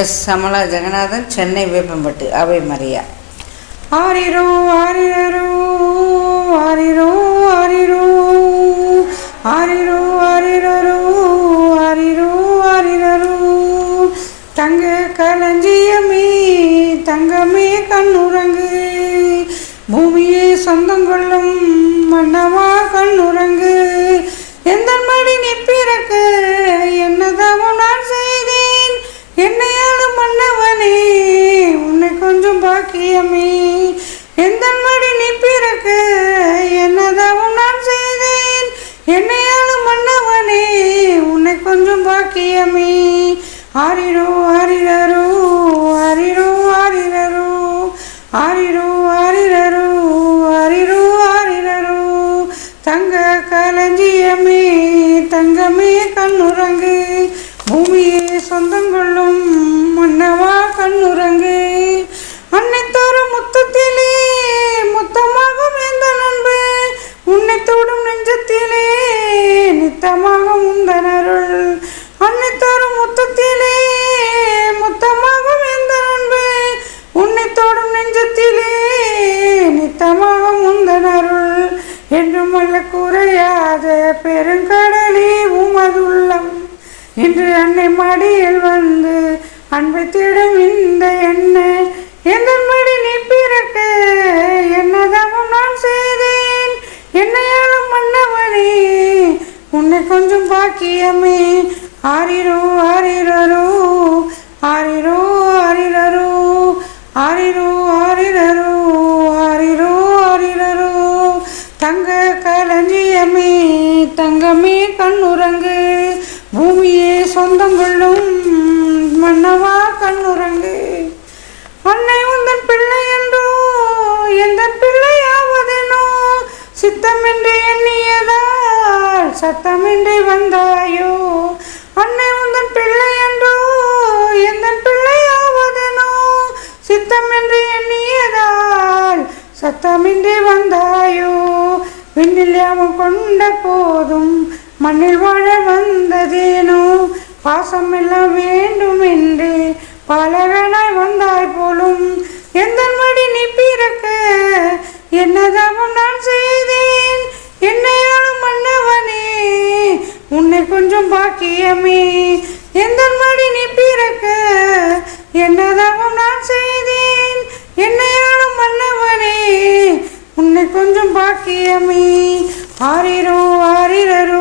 S சமலா Jeganathan, Chennai Veppampattu. அவை மரியா. ஆரிரோ ஆரிரோ ஆரிரோ ஆரிரோ ஆரிரோ ஆரிரோ ஆரிரோ ஆரிரோ தங்க களஞ்சியமே தங்கமே கண்ணுறங்கு, பூமியே சொந்தம் கொள்ளும் மன்னவா கண்ணுறங்கு. எந்த மடி நீ பிறக்க என்னதாவும் நான் செய்தேன், என்னையாலும் மன்னவனே உன்னை கொஞ்சம் பாக்கியமே. எந்த மடி நீ பிறக்க என்னதாவும் நான் செய்தேன், என்னையாலும் மன்னவனே உன்னை கொஞ்சம் பாக்கியமே. ஆரிரோ ஆரிரோ ஆரிரோ ஆரிரோ ஆரிரோ ஆரிரோ ஆரிரோ ஆரிரோ தங்க களஞ்சியமே தங்கமே கண்ணுறங்கு, பூமியே சொந்தம் கொள்ளும் மன்னவா கண்ணுறங்கு. அன்னை தோறும் முத்தத்திலே முத்தமாகும் எந்த நண்பு, உன்னை தோடும் நெஞ்சத்திலே நித்தமாகும் உந்தனருள். அன்னை தோறும் முத்தத்திலே முத்தமாகும் எந்த நண்பு, உன்னை தோடும் நெஞ்சத்திலே நித்தமாகும் உந்தனருள். என்றும் அல்ல குறையாத பெருங்கடலே உமதுள்ளம், இன்று அன்னை மடியில் வந்து அன்பை தேடும் இந்த என்ன. எந்த மடி நீ பிறக்க என்னதாவும் நான் செய்தேன், என்னையாலும் மன்னவனே உன்னை கொஞ்சம் பாக்கியமே. ஆரிரோ ஆரிரோ ஆரிரோ ஆரிரோ ஆரிரோ ஆரிரோ ஆரிரோ ஆரிரோ தங்க களஞ்சியமே தங்கமே கண்ணுறங்கு, பூமியே சொந்தம் கொள்ளும் மன்னவா கண்ணுறங்கு. அன்னை உந்தன் பிள்ளை என்றோ எந்த பிள்ளையாவதெனோ, சித்தமின்றி எண்ணியதால் சத்தமின்றி வந்தாயோ. அன்னை உந்தன் பிள்ளை என்றோ எந்த பிள்ளையாவதெனோ, சித்தமின்றி எண்ணியதால் சத்தமின்றி வந்தாயோ. விண்ணில் யாவும் கொண்ட போதும் மண்ணில் வாழ வந்ததேனோ, பாசம் எல்லாம் வேண்டும் என்று பாலகனாய் வந்தாய் போலும். எந்த மடி நீ பிறக்க என்னதாவும் நான் செய்தேன், என்னையாலும் மன்னவனே உன்னை கொஞ்சம் பாக்கியமே. எந்த மடி நீ பிறக்க என்னதாவும் நான் செய்தேன், என்னையாலும் மன்னவனே உன்னை கொஞ்சம் பாக்கியமே. ஆரிரோ ஆரிரோ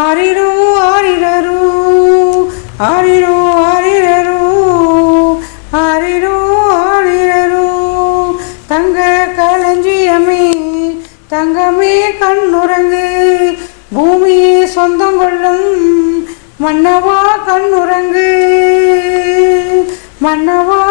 ஆரிரோ ஆரிரோ ஆரிரோ ஆரிரோ ஆரிரோ ஆரிரோ தங்க களஞ்சியமே தங்கமே கண்ணுறங்கு, பூமியே சொந்தம் கொள்ளும் மன்னவா கண்ணுறங்கு மன்னவா